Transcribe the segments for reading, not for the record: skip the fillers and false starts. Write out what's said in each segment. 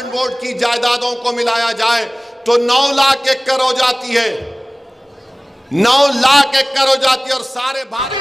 Endowment board की जायदादों को मिलाया जाए तो 9 लाख एकड़ हो जाती है, 9 लाख एकड़ हो जाती है। और सारे भारत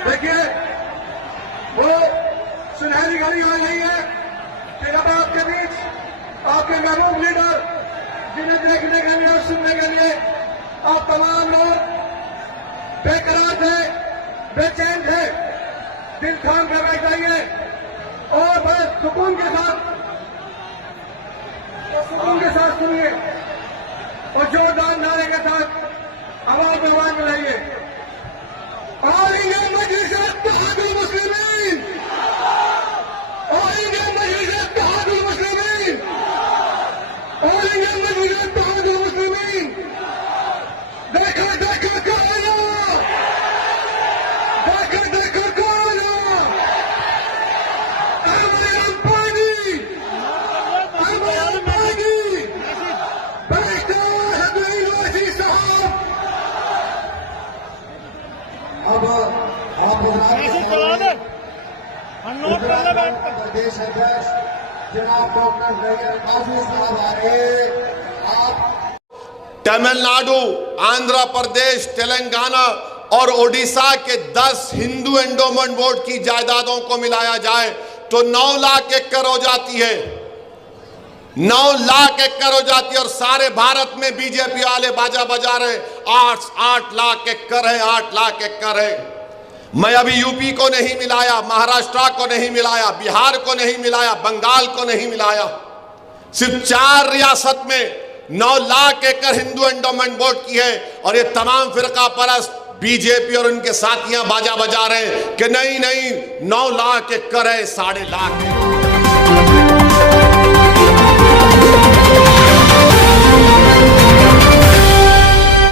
देखिए, वो सुनहरी घड़ी हो रही है कि अब आपके बीच आपके महबूब लीडर जिन्हें देखने के लिए और सुनने के लिए आप तमाम लोग बेकरार थे, बेचैन थे, दिल थाम कर बैठ जाइए और बस सुकून के साथ सुनिए और जोरदार नारे के साथ आवाज में आवाज मिलाइए। आएंगे मजलिस इत्तेहादुल मुस्लिमीन, आएंगे मजलिस इत्तेहादुल मुस्लिमीन, आएंगे मजलिस इत्तेहादुल मुस्लिमीन। देखो देखो कौन, देखो देखो कौन, अमर पानी, अमर पानी, बैरिस्टर अब्दुल वसी साहब। अब आप प्रदेश अध्यक्ष जनाब डॉक्टर नैयर काजी साहब आ रहे। आप तमिलनाडु, आंध्र प्रदेश, तेलंगाना और ओडिशा के 10 हिंदू एंडोमेंट बोर्ड की जायदादों को मिलाया जाए तो 9 लाख एकड़ हो जाती है, 9 लाख एकड़ हो जाती है। और सारे भारत में बीजेपी वाले बाजा बजा रहे 8 लाख एकड़ है, 8 लाख एकड़ है। मैं अभी यूपी को नहीं मिलाया, महाराष्ट्र को नहीं मिलाया, बिहार को नहीं मिलाया, बंगाल को नहीं मिलाया, सिर्फ 4 रियासत में 9 लाख एकड़ हिंदू एंडोमेंट बोर्ड की है। और ये तमाम फिरका परस्त बीजेपी और उनके साथियां बाजा बजा रहे हैं कि नहीं नहीं 9 लाख एकड़ है, 8.5 लाख है।